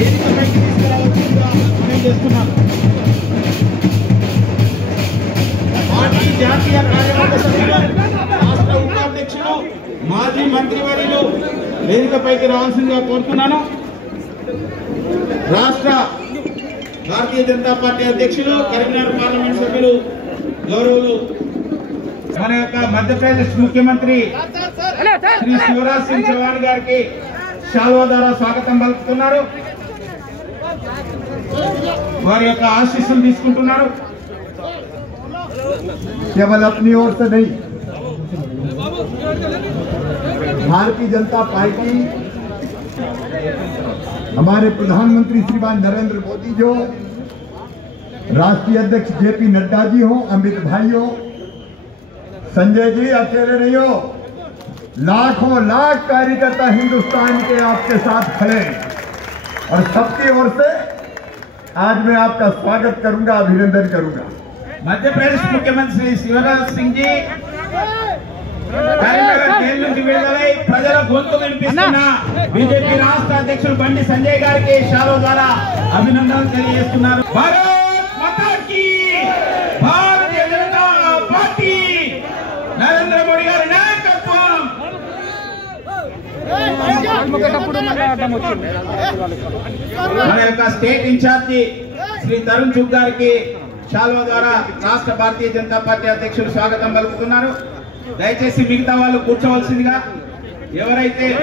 వేదికపైకి తీసుకురావచ్చుగా మనం చేస్తున్నాం. పార్టీ జాతీయ కార్యవర్గ సభ్యులు, రాష్ట్ర ఉపాధ్యక్షులు, మాజీ మంత్రివర్యులు వేదికపైకి రావాల్సిందిగా కోరుతున్నాను. రాష్ట్ర భారతీయ జనతా పార్టీ అధ్యక్షులు, కరీంనగర్ పార్లమెంట్ సభ్యులు, గౌరవులు మన యొక్క మధ్యప్రదేశ్ ముఖ్యమంత్రి శ్రీ శివరాజ్ సింగ్ చౌహాన్ గారికి శాల్వా ద్వారా స్వాగతం పలుకుతున్నారు. వారి యొక్క ఆశీస్సులు తీసుకుంటున్నారు. केवल अपनी ओर से नहीं, भारतीय जनता पार्टी, हमारे प्रधानमंत्री श्रीमान नरेंद्र मोदी जो, राष्ट्रीय अध्यक्ष जेपी नड्डा जी हो, अमित भाई हो, संजय जी अकेले नहीं हो, लाखों लाख कार्यकर्ता हिंदुस्तान के आपके साथ खड़े और सबकी ओर से आज मैं आपका स्वागत करूंगा, अभिनंदन करूंगा। मध्य प्रदेश मुख्यमंत्री शिवराज सिंह जी కరీంనగర్ జైలు నుంచి విడుదలై ప్రజల గొంతు వినిపిస్తున్న బీజేపీ రాష్ట్ర అధ్యక్షులు బండి సంజయ్ గారికి శాల్వా ద్వారా అభినందనలు తెలియజేస్తున్నారు. భారత్ మాతా కీ, భారతీయ జనతా పార్టీ, నరేంద్ర మోడీ గారి నాయకత్వం. మన యొక్క స్టేట్ ఇన్ఛార్జి శ్రీ తరుణ్ చుగ్ గారికి శాల్వా ద్వారా రాష్ట్ర భారతీయ జనతా పార్టీ అధ్యక్షులు స్వాగతం పలుకుతున్నారు. దయచేసి మిగతా వాళ్ళు కూర్చోవలసిందిగా. ఎవరైతే